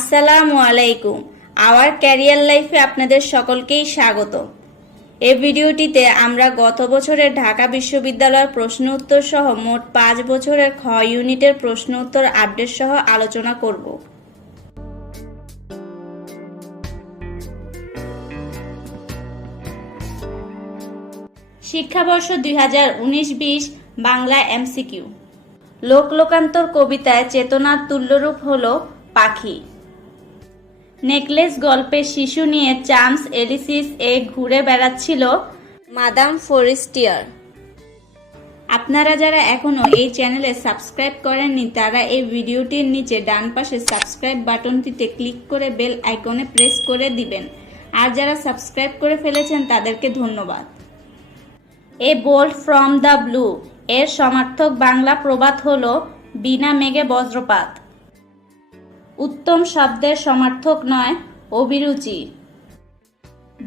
আসসালামু আলাইকুম। Our career লাইফে আপনাদের সকলকেই স্বাগত। এই ভিডিওটিতে আমরা গত বছরের ঢাকা বিশ্ববিদ্যালয়ের প্রশ্ন উত্তর সহ মোট 5 বছরের খ ইউনিটের প্রশ্ন উত্তর আপডেট সহ আলোচনা করব। শিক্ষাবর্ষ 2019-20 বাংলা এমসিকিউ। লোকলোকান্তর কবিতায় চেতনার তুল্যরূপ হলো পাখি। নেকলেস গল্পে শিশু নিয়ে চামস এলিসিস এ ঘুরে বেড়াচ্ছিল মাদাম ফরেস্টিয়ার। আপনারা যারা এখনো এই চ্যানেলে সাবস্ক্রাইব করেননি তারা এই ভিডিওটির নিচে ডান পাশে সাবস্ক্রাইব বাটনটিতে ক্লিক করে বেল আইকনে প্রেস করে দিবেন। আর যারা সাবস্ক্রাইব করে ফেলেছেন তাদেরকে ধন্যবাদ। A bolt from the blue এর সমার্থক বাংলা প্রবাদ হলো বিনা মেঘে বজ্রপাত। উত্তম শব্দের সমার্থক নয় অভিরুচি।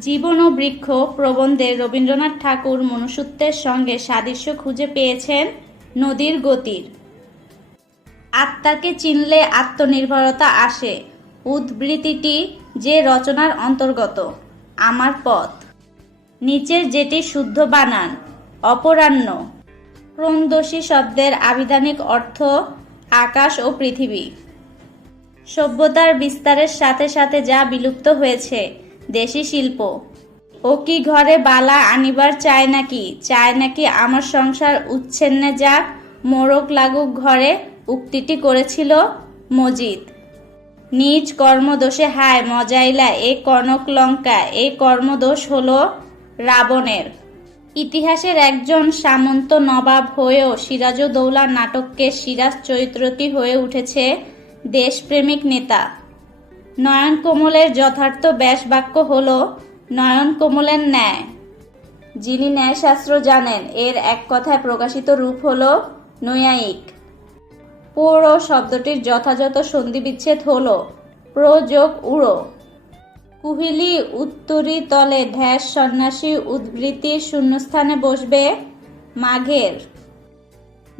জীবন ও বৃক্ষ প্রবন্ধে রবীন্দ্রনাথ ঠাকুর মনুষ্যত্বের সঙ্গে সাদৃশ্য খুঁজে পেয়েছেন নদীর গতির। আত্মাকে চিনলে আত্মনির্ভরতা আসে উদ্ধৃতিটি যে রচনার অন্তর্গত। আমার পথ। নিচের যেটি শুদ্ধ বানান অপরাহ্ন। ক্রন্দশী শব্দের আবিধানিক অর্থ আকাশ ও পৃথিবী। সভ্যতার বিস্তারের সাথে সাথে যা বিলুপ্ত হয়েছে দেশি শিল্প। ও কি ঘরে বালা আনিবার চায় নাকি আমার সংসার উচ্ছেন্নে যাক মোরগ লাগুক ঘরে উক্তিটি করেছিল মজিদ। নিজ কর্মদোষে হায় মজাইলা এ কনক লঙ্কা এই কর্মদোষ হলো রাবণের। ইতিহাসের একজন সামন্ত নবাব হয়েও সিরাজউদ্দৌলা নাটককে সিরাজ চরিত্রটি হয়ে উঠেছে দেশপ্রেমিক নেতা। নয়ন কোমলের যথার্থ ব্যাস বাক্য হল নয়ন কোমলের ন্যায়। যিনি ন্যায়শাস্ত্র জানেন এর এক কথায় প্রকাশিত রূপ হল নৈয়ায়িক। পৌর শব্দটির যথাযথ সন্ধিবিচ্ছেদ হল প্র যোগ উড়ো। কুহিলি উত্তরী তলে ঢ্যাস সন্ন্যাসী উদ্ধৃতির শূন্যস্থানে বসবে মাঘের।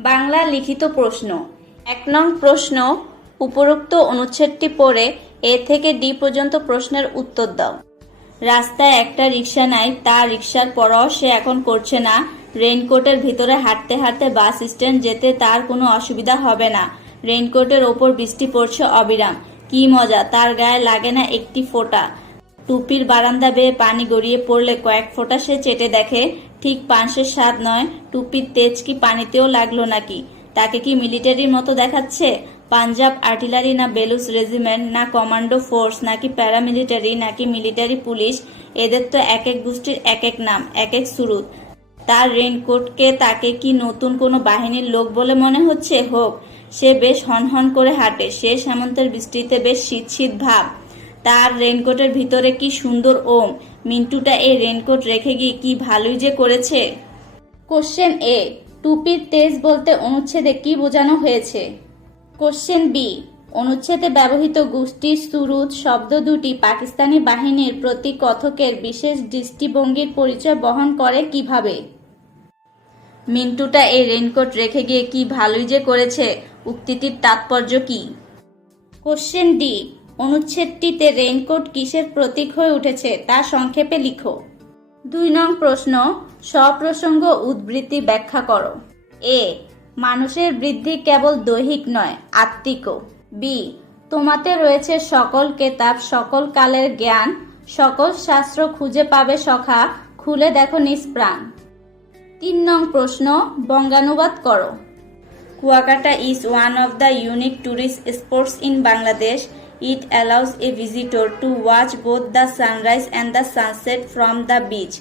বাংলা লিখিত প্রশ্ন। 1 নং প্রশ্ন, উপরোক্ত অনুচ্ছেদটি পড়ে এ থেকে ডি পর্যন্ত প্রশ্নের উত্তর দাও। রাস্তায় একটা রিক্সা নাই, তার রিক্সার পরও সে এখন করছে না। রেইনকোটের ভিতরে হাঁটতে হাঁটতে বাস স্ট্যান্ড যেতে তার কোনো অসুবিধা হবে না। রেইনকোটের ওপর বৃষ্টি পড়ছে অবিরাম। কি মজা, তার গায়ে লাগে না একটি ফোঁটা। টুপির বারান্দা বেয়ে পানি গড়িয়ে পড়লে কয়েক ফোঁটা সে চেটে দেখে। ঠিক পাঁশের স্বাদ নয়, টুপির তেজ কি পানিতেও লাগলো নাকি? তাকে কি মিলিটারির মতো দেখাচ্ছে? পাঞ্জাব আর্টিলারি না বেলুস রেজিমেন্ট না কমান্ডো ফোর্স নাকি প্যারামিলিটারি নাকি মিলিটারি পুলিশ, এদের তো এক এক গোষ্ঠীর এক এক নাম, এক এক সুরুত। তার রেইনকোটকে তাকে কি নতুন কোনো বাহিনীর লোক বলে মনে হচ্ছে? হোক, সে বেশ হনহন করে হাঁটে। সে হেমন্তের বৃষ্টিতে বেশ শীত শীত ভাব। তার রেইনকোটের ভিতরে কি সুন্দর ওম। মিন্টুটা এই রেইনকোট রেখে গিয়ে কি ভালোই যে করেছে। কোশ্চেন এ, টুপির তেজ বলতে অনুচ্ছেদে কি বোঝানো হয়েছে? কোশ্চেন বি, অনুচ্ছেদে ব্যবহৃত গোষ্ঠী সুরুত শব্দ দুটি পাকিস্তানি বাহিনীর প্রতি কথকের বিশেষ দৃষ্টিভঙ্গির পরিচয় বহন করে কিভাবে? মিন্টুটা এই রেইনকোট রেখে গিয়ে কি ভালোই যে করেছে উক্তিটির তাৎপর্য কি? কোশ্চেন ডি, অনুচ্ছেদটিতে রেইনকোট কিসের প্রতীক হয়ে উঠেছে তা সংক্ষেপে লিখো। 2 নং প্রশ্ন, সপ্রসঙ্গ উদ্ধৃতি ব্যাখ্যা করো। এ, মানুষের বৃদ্ধি কেবল দৈহিক নয় আত্মিকও। বি, তোমাতে রয়েছে সকল কেতাব সকল কালের জ্ঞান সকল শাস্ত্র খুঁজে পাবে সখা খুলে দেখো নিষ্প্রাণ। 3 নং প্রশ্ন, বঙ্গানুবাদ করো। Kuakata is one of the unique tourist spots in Bangladesh. It allows a visitor to watch both the sunrise and the sunset from the beach,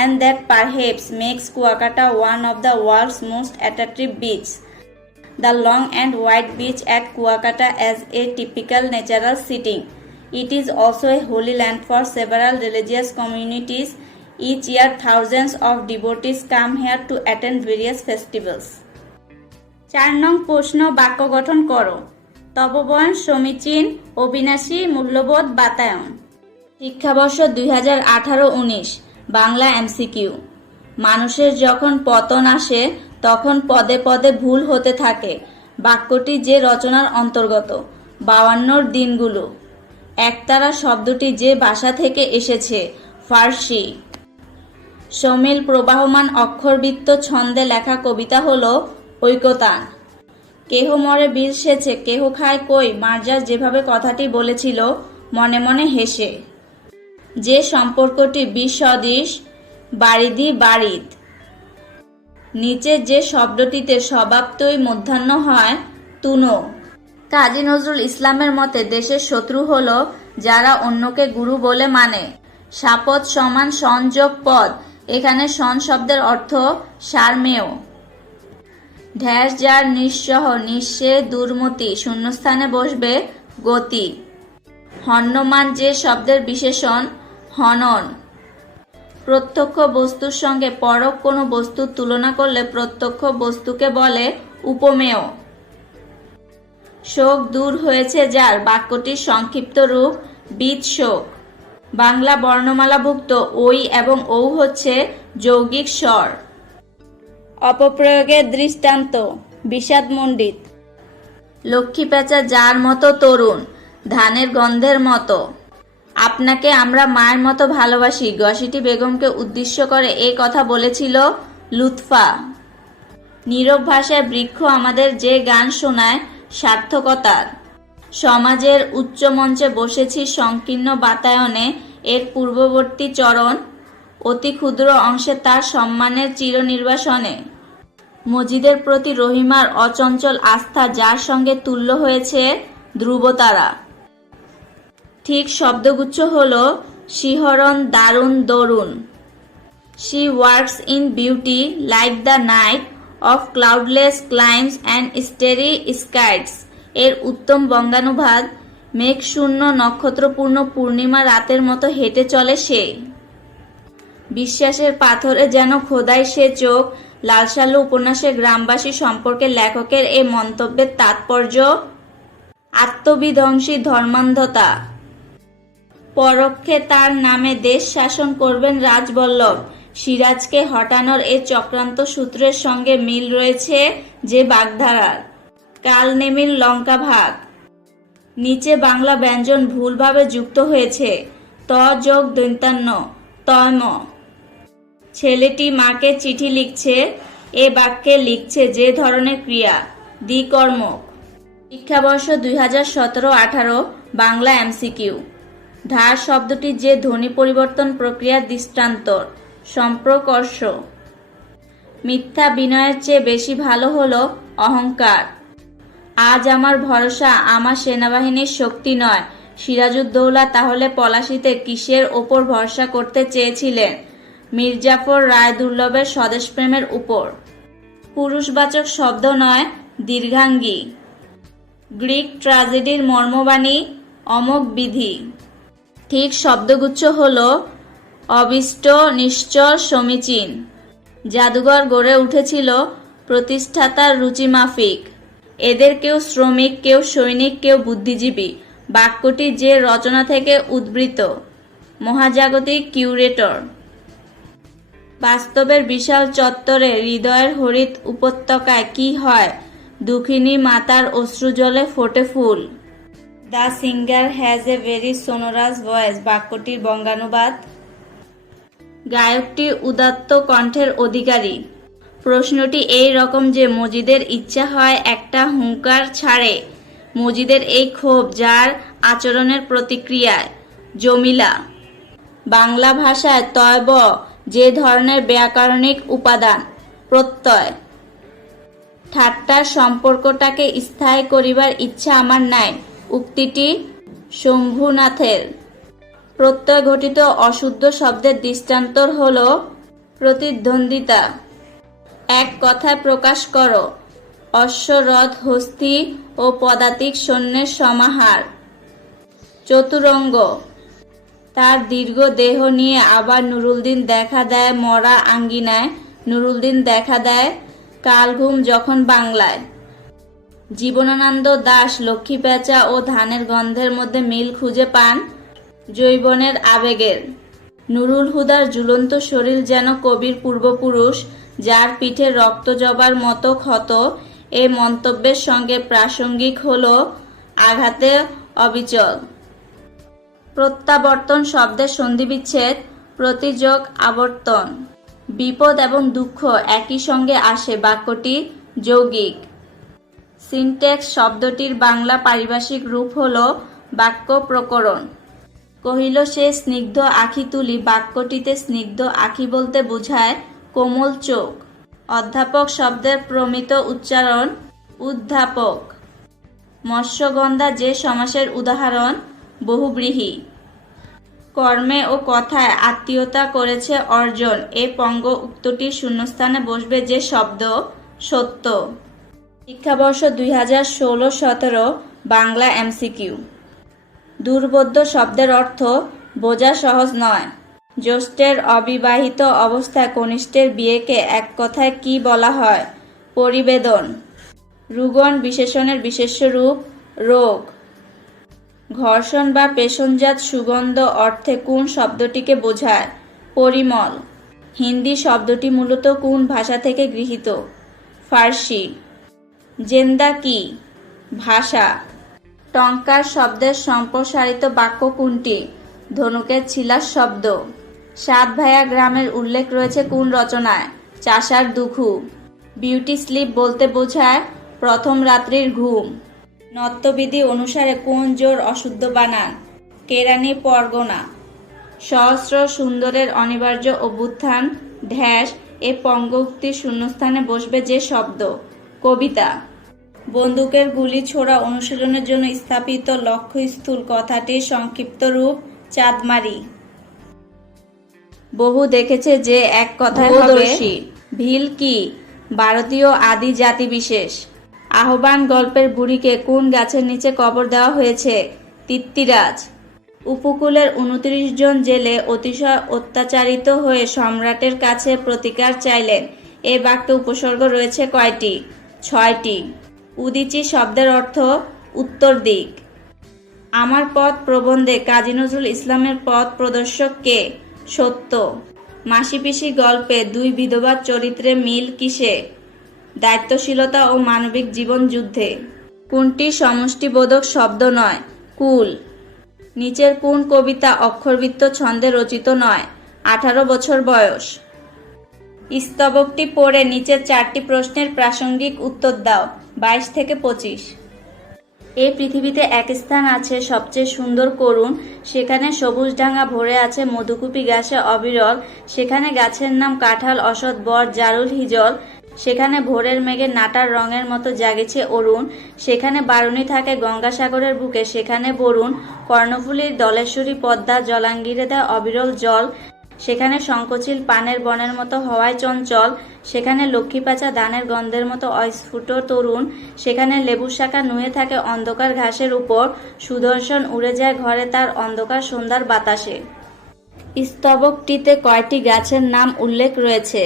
and that perhaps makes Kuakata one of the world's most attractive beaches. The long and wide beach at Kuakata is a typical natural setting. It is also a holy land for several religious communities. Each year thousands of devotees come here to attend various festivals. 4 নং প্রশ্ন, বাক্য গঠন করো। তপবন সমীচীন অবিনাশী মূল্যবোধ বাতায়ন। শিক্ষাবর্ষ 2018-19 Bangla MCQ. মানুষের যখন পতন আসে তখন পদে পদে ভুল হতে থাকে। বাক্যটি যে রচনার অন্তর্গত? 52 দিনগুলো। একতারা শব্দটি যে ভাষা থেকে এসেছে, ফার্সি। সমিল প্রবাহমান অক্ষরবৃত্ত ছন্দে লেখা কবিতা হলো ঐকতান। কেহ মরে বিষ সেচে কেহ খায় কই, মার্জার যেভাবে কথাটি বলেছিল মনে মনে হেসে। যে সম্পর্কটি বিষ সদৃশ, বারিধি বারিদ। নিচের যে শব্দটিতে স্বভাবতই মধ্যাহ্ন হয়, তুনো। কাজী নজরুল ইসলামের মতে দেশের শত্রু হলো যারা অন্যকে গুরু বলে মানে। শাপথ সমান সংযোগ পদ, এখানে সন শব্দের অর্থ সারমেয়। ঢ্যাস যার নিঃসহ নিঃসে দুর্মতি, শূন্যস্থানে বসবে গতি। হন্যমান যে শব্দের বিশেষণ, হনন। প্রত্যক্ষ বস্তুর সঙ্গে পরক কোনো বস্তুর তুলনা করলে প্রত্যক্ষ বস্তুকে বলে উপমেয়। শোক দূর হয়েছে যার, বাক্যটির সংক্ষিপ্ত রূপ বিদ শোক। বাংলা বর্ণমালাভুক্ত ওই এবং ঔ হচ্ছে যৌগিক স্বর। অপপ্রয়োগের দৃষ্টান্ত, বিষাদমণ্ডিত। লক্ষ্মী পেঁচা যার মতো তরুণ, ধানের গন্ধের মতো। আপনাকে আমরা মায়ের মতো ভালোবাসি গসিটি বেগমকে উদ্দেশ্য করে এই কথা বলেছিল লুৎফা। নীরব ভাষায় বৃক্ষ আমাদের যে গান শোনায় সার্থকতার। সমাজের উচ্চ মঞ্চে বসেছি সংকীর্ণ বাতায়নে, এর পূর্ববর্তী চরণ অতি ক্ষুদ্র অংশে তার সম্মানের চিরনির্বাসনে। মজিদের প্রতি রহিমার অচঞ্চল আস্থা যার সঙ্গে তুল্য হয়েছে ধ্রুবতারা। ঠিক শব্দগুচ্ছ হল শিহরণ, দারুণ, দরুণ। She walks in beauty like the night of cloudless climes and starry skies. এর উত্তম বঙ্গানুবাদ, মেঘশূন্য নক্ষত্রপূর্ণ পূর্ণিমা রাতের মতো হেঁটে চলে সে। বিশ্বাসের পাথরে যেন খোদাই সে চোখ। লালসালু উপন্যাসের গ্রামবাসী সম্পর্কে লেখকের এই মন্তব্যের তাৎপর্য আত্মবিধ্বংসী ধর্মান্ধতা। পরোক্ষে তার নামে দেশ শাসন করবেন রাজবল্লভ। সিরাজকে হটানোর এই চক্রান্ত সূত্রের সঙ্গে মিল রয়েছে যে বাগধারার, কাল নেমিল লঙ্কা ভাগ। নিচে বাংলা ব্যঞ্জন ভুলভাবে যুক্ত হয়েছে, ত যোগ দন্তান্ন, তয়ম। ছেলেটি মাকে চিঠি লিখছে, এ বাক্যে লিখছে যে ধরনের ক্রিয়া, দ্বিকর্মক। শিক্ষাবর্ষ 2017-18 বাংলা এমসিকিউ। ধার শব্দটি যে ধ্বনি পরিবর্তন প্রক্রিয়ার দৃষ্টান্তর, সম্প্রকর্ষ। মিথ্যা বিনয়ের চেয়ে বেশি ভালো হলো অহংকার। আজ আমার ভরসা আমার সেনাবাহিনীর শক্তি নয়। সিরাজউদ্দৌলা তাহলে পলাশীতে কিসের ওপর ভরসা করতে চেয়েছিলেন? মির্জাফর রায়দুর্লভের স্বদেশপ্রেমের উপর। পুরুষবাচক শব্দ নয়, দীর্ঘাঙ্গী। গ্রিক ট্র্যাজেডির মর্মবাণী, অমোঘ বিধি। ঠিক শব্দগুচ্ছ হল অবিষ্ট, নিশ্চল, সমীচীন। জাদুঘর গড়ে উঠেছিল প্রতিষ্ঠাতার রুচিমাফিক। এদের কেউ শ্রমিক, কেউ সৈনিক, কেউ বুদ্ধিজীবী। বাক্যটি যে রচনা থেকে উদ্বৃত, মহাজাগতিক কিউরেটর। বাস্তবের বিশাল চত্বরে হৃদয়ের হরিত উপত্যকায় কি হয়? দুঃখিনী মাতার অশ্রুজলে ফোটে ফুল। The singer has a very sonorous voice. বাক্যটির বঙ্গানুবাদ, গায়কটি উদাত্ত কণ্ঠের অধিকারী। প্রশ্নটি এই রকম যে মজিদের ইচ্ছা হয় একটা হুঙ্কার ছাড়ে। মজিদের এই ক্ষোভ যার আচরণের প্রতিক্রিয়ায়, জমিলা। বাংলা ভাষায় তয়ব যে ধরনের ব্যাকরণিক উপাদান, প্রত্যয়। ঠাট্টার সম্পর্কটাকে স্থায়ী করিবার ইচ্ছা আমার নাই, উক্তিটি শম্ভুনাথের। প্রত্যয় ঘটিত অশুদ্ধ শব্দের দৃষ্টান্তর হল প্রতিদ্বন্দ্বিতা। এক কথায় প্রকাশ করো, অশ্বরথ, হস্তি ও পদাতিক সৈন্যের সমাহার। চতুরঙ্গ। তার দীর্ঘ দেহ নিয়ে আবার নুরুলদিন দেখা দেয় মরা আঙ্গিনায়। নুরুলদিন দেখা দেয় কালঘুম যখন বাংলায়। জীবনানন্দ দাশ লক্ষ্মী পেঁচা ও ধানের গন্ধের মধ্যে মিল খুঁজে পান জৈবনের আবেগের। নুরুল হুদার ঝুলন্ত শরীর যেন কবির পূর্বপুরুষ, যার পিঠে রক্ত জবার মতো ক্ষত। এ মন্তব্যের সঙ্গে প্রাসঙ্গিক হল আঘাতে অবিচল। প্রত্যাবর্তন শব্দের সন্ধিবিচ্ছেদ প্রতিযোগ আবর্তন। বিপদ এবং দুঃখ একই সঙ্গে আসে, বাক্যটি যৌগিক। সিনট্যাক্স শব্দটির বাংলা পারিভাষিক রূপ হল বাক্য প্রকরণ। কহিল সে স্নিগ্ধ আখি তুলি, বাক্যটিতে স্নিগ্ধ আখি বলতে বোঝায় কোমল চোখ। অধ্যাপক শব্দের প্রমিত উচ্চারণ উদ্ধাপক। মৎস্যগন্ধা যে সমাসের উদাহরণ বহুব্রীহি। কর্মে ও কথায় আত্মীয়তা করেছে অর্জন, এ পঙ্গ উক্তটির শূন্যস্থানে বসবে যে শব্দ সত্য। শিক্ষাবর্ষ 2016-17 বাংলা এমসিকিউ। দুর্বোধ্য শব্দের অর্থ বোঝা সহজ নয়। জ্যেষ্ঠের অবিবাহিত অবস্থায় কনিষ্ঠের বিয়েকে এক কথায় কি বলা হয়? পরিবেদন। রুগণ বিশেষণের বিশেষ্য রূপ রোগ। ঘর্ষণ বা পেষণজাত সুগন্ধ অর্থে কোন শব্দটিকে বোঝায়? পরিমল। হিন্দি শব্দটি মূলত কোন ভাষা থেকে গৃহীত? ফার্সি। জেন্দা কি? ভাষা। টঙ্কার শব্দের সম্প্রসারিত বাক্য কোনটি? ধনুকের ছিলার শব্দ। সাত ভাইয়া গ্রামের উল্লেখ রয়েছে কোন রচনায়? চাষার দুখু। বিউটি স্লিপ বলতে বোঝায় প্রথম রাত্রির ঘুম। নত্যবিধি অনুসারে কোন জোর অশুদ্ধ বানান? কেরানি পরগনা। সহস্র সুন্দরের অনিবার্য অভ্যুত্থান ড্যাশ, এ পঙ্গ উক্তির শূন্যস্থানে বসবে যে শব্দ? কবিতা। বন্দুকের গুলি ছোড়া অনুশীলনের জন্য স্থাপিত লক্ষ্যস্থল কথাটির সংক্ষিপ্ত রূপ চাঁদমারি। বহু দেখেছে যে এক কথায় হবে। ভিল কি? ভারতীয় আদি জাতি বিশেষ। আহ্বান গল্পের বুড়িকে কোন গাছের নিচে কবর দেওয়া হয়েছে? তিত্তিরাজ। উপকূলের 29 জন জেলে অতিশয় অত্যাচারিত হয়ে সম্রাটের কাছে প্রতিকার চাইলেন, এ বাক্যে উপসর্গ রয়েছে কয়টি? 6টি। উদীচী শব্দের অর্থ উত্তর দিক। আমার পথ প্রবন্ধে কাজী নজরুল ইসলামের পথ প্রদর্শক কে? সত্য। মাসিপিসি গল্পে দুই বিধবা চরিত্রে মিল কিসে? দায়িত্বশীলতা ও মানবিক জীবন যুদ্ধে। কোনটি সমষ্টিবোধক শব্দ নয়? কুল। নিচের কোন কবিতা অক্ষরবৃত্ত ছন্দে রচিত নয়? 18 বছর বয়স। স্তবকটি পড়ে নিচের 4টি প্রশ্নের প্রাসঙ্গিক উত্তর দাও। 22 থেকে 25। এই পৃথিবীতে এক স্থান আছে সবচেয়ে সুন্দর করুণ, সেখানে সবুজ ডাঙা ভরে আছে মধুকুপি গাছে অবিরল, সেখানে গাছের নাম কাঁঠাল, অসৎ বর, জারুল, হিজল, সেখানে ভোরের মেঘে নাটার রঙের মতো জাগেছে অরুণ, সেখানে বারুণী থাকে গঙ্গাসাগরের বুকে, সেখানে বরুণ কর্ণফুলীর দলেশ্বরী পদ্মা জলাঙ্গিরে দেয় অবিরল জল, সেখানে শঙ্খচিল পানের বনের মতো হওয়ায় চঞ্চল, সেখানে লক্ষ্মীপাচা ধানের গন্ধের মতো অস্ফুট তরুণ, সেখানে লেবু শাখা নুয়ে থাকে অন্ধকার ঘাসের উপর, সুদর্শন উড়ে যায় ঘরে তার অন্ধকার সন্ধ্যার বাতাসে। স্তবকটিতে কয়টি গাছের নাম উল্লেখ রয়েছে?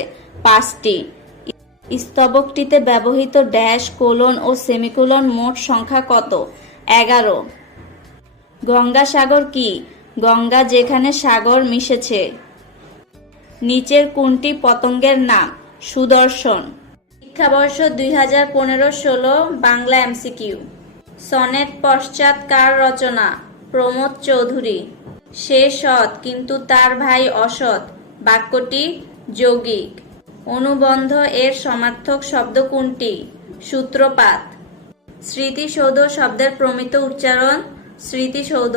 5টি। স্তবকটিতে ব্যবহৃত ড্যাশ, কোলন ও সেমিকোলন মোট সংখ্যা কত? 11। গঙ্গাসাগর কি? গঙ্গা যেখানে সাগর মিশেছে। নিচের কোনটি পতঙ্গের নাম? সুদর্শন। শিক্ষাবর্ষ 2015-16 বাংলা এমসিকিউ। সনেট পশ্চাৎ কার রচনা? প্রমোদ চৌধুরী। সে সৎ কিন্তু তার ভাই অসৎ, বাক্যটি যৌগিক। অনুবন্ধ এর সমার্থক শব্দ কোনটি? সূত্রপাত। স্মৃতিসৌধ শব্দের প্রমিত উচ্চারণ স্মৃতিসৌধ।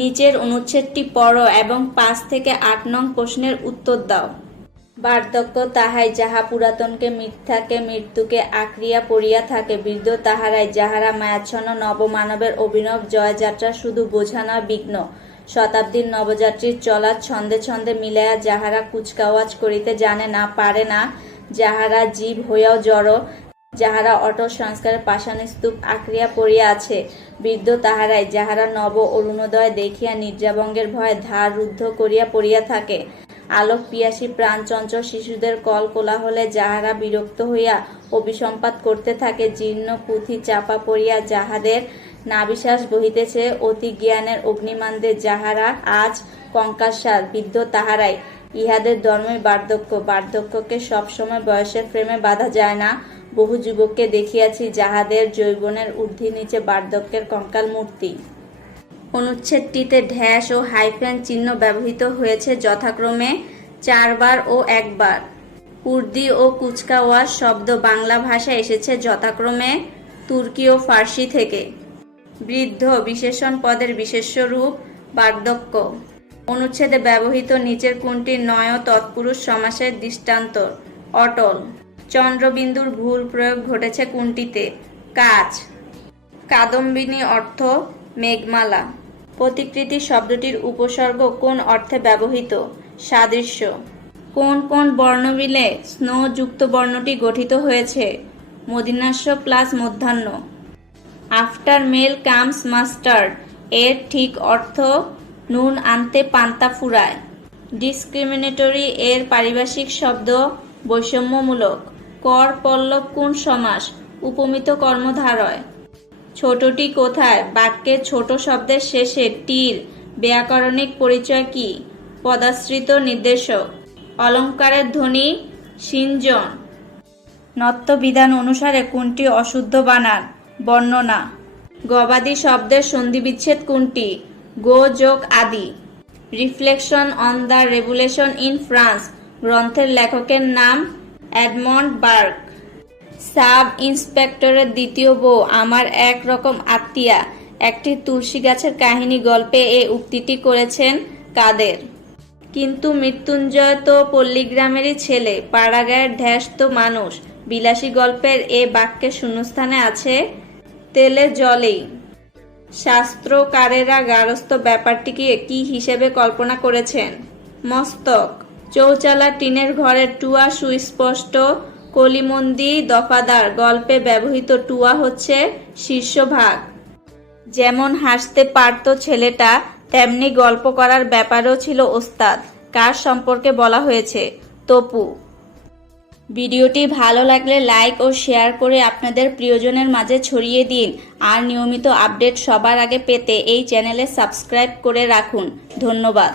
নিচের অনুচ্ছেদটি পড়ো এবং 5 থেকে 8 নং প্রশ্নের উত্তর দাও। বার্ধক্য তাহাই যাহা পুরাতনকে মিথ্যাকে মৃত্যুকে আঁকড়িয়া পড়িয়া থাকে, বৃদ্ধ তাহারাই যাহারা মায়াচ্ছন্ন নবমানবের অভিনব জয়যাত্রা শুধু বোঝা নয় বিঘ্ন, শতাব্দীর নবযাত্রীর চলার ছন্দে ছন্দে মিলাইয়া যাহারা কুচকাওয়াজ করিতে জানে না পারে না, যাহারা জীব হইয়াও জড়, যাহারা অটল সংস্কারের পাষাণ স্তূপ আঁকড়িয়া পড়িয়া আছে, বৃদ্ধ তাহারাই যাহারা নব অরুণোদয় দেখিয়া নিদ্রাভঙ্গের ভয়ে ধার রুদ্ধ করিয়া পড়িয়া থাকে, আলোক পিয়াসী প্রাণ চঞ্চল শিশুদের কল কোলাহলে যাহারা বিরক্ত হইয়া অভিসম্পাত করতে থাকে, জীর্ণ পুঁথি চাপা পড়িয়া যাহাদের নাভিশ্বাস বহিতেছে, অতি জ্ঞানের অগ্নিমান্দে যাহারা আজ কঙ্কালসার, বৃদ্ধ তাহারাই। ইহাদের ধর্মের বার্ধক্য। বার্ধক্যকে সবসময় বয়সের ফ্রেমে বাঁধা যায় না। বহু যুবককে দেখিয়াছি যাহাদের যৌবনের ঊর্ধ্বে নিচে বার্ধক্যের কঙ্কাল মূর্তি। অনুচ্ছেদটিতে ড্যাশ ও হাইফেন চিহ্ন ব্যবহৃত হয়েছে যথাক্রমে 4 বার ও 1 বার। কুর্দি ও কুচকাওয়াজ শব্দ বাংলা ভাষায় এসেছে যথাক্রমে তুর্কি ও ফার্সি থেকে। বৃদ্ধ বিশেষণ পদের বিশেষ্য রূপ বার্ধক্য। অনুচ্ছেদে ব্যবহৃত নিচের কোনটি নয় তৎপুরুষ সমাসের দৃষ্টান্ত? অটল। চন্দ্রবিন্দুর ভুল প্রয়োগ ঘটেছে কোনটিতে? কাজ। কাদম্বিনী অর্থ মেঘমালা। প্রতিকৃতি শব্দটির উপসর্গ কোন অর্থে ব্যবহৃত? সাদৃশ্য। কোন কোন বর্ণ মিলে স্নো যুক্ত বর্ণটি গঠিত হয়েছে? মূর্ধন্য প্লাস মূর্ধন্য। আফটার মেল কামস মাস্টার্ড এর ঠিক অর্থ নুন আনতে পান্তা ফুরায়। ডিসক্রিমিনেটরি এর পারিভাষিক শব্দ বৈষম্যমূলক। কর পল্লব কোন সমাস? উপমিত কর্মধারয়। ছোটটি কোথায়? বাক্যে ছোট শব্দের শেষে টির ব্যাকরণিক পরিচয় কি? পদাশ্রিত নির্দেশক। অলঙ্কারের ধ্বনি সিঞ্জন। নত্যবিধান অনুসারে কোনটি অশুদ্ধ বানান? বর্ণনা। গবাদি শব্দের সন্ধিবিচ্ছেদ কোনটি? গো যোগ আদি। Reflection on the revolution in France গ্রন্থের লেখকের নাম এডমন্ড বার্গ। সাব ইন্সপেক্টরের দ্বিতীয় বউ আমার এক রকম আত্মীয়া একটি তুলসী গাছের কাহিনী গল্পে এই উক্তিটি করেছেন কাদের? কিন্তু মৃত্যুঞ্জয় তো পল্লীগ্রামেরই ছেলে, পাড়াগাঁয়ের ঢ্যাস তো মানুষ। বিলাসী গল্পের এ বাক্যের শূন্যস্থানে আছে তেলে জলেই। শাস্ত্রকারেরা গার্হস্থ্য ব্যাপারটিকে কি হিসেবে কল্পনা করেছেন? মস্তক। চৌচালা টিনের ঘরের টুয়া সুস্পষ্ট কলিমন্দি দফাদার গল্পে ব্যবহৃত টুয়া হচ্ছে শীর্ষভাগ। যেমন হাসতে পারত ছেলেটা তেমনি গল্প করার ব্যাপারেও ছিল ওস্তাদ। কার সম্পর্কে বলা হয়েছে? তপু। ভিডিওটি ভালো লাগলে লাইক ও শেয়ার করে আপনাদের প্রিয়জনের মাঝে ছড়িয়ে দিন। আর নিয়মিত আপডেট সবার আগে পেতে এই চ্যানেলে সাবস্ক্রাইব করে রাখুন। ধন্যবাদ।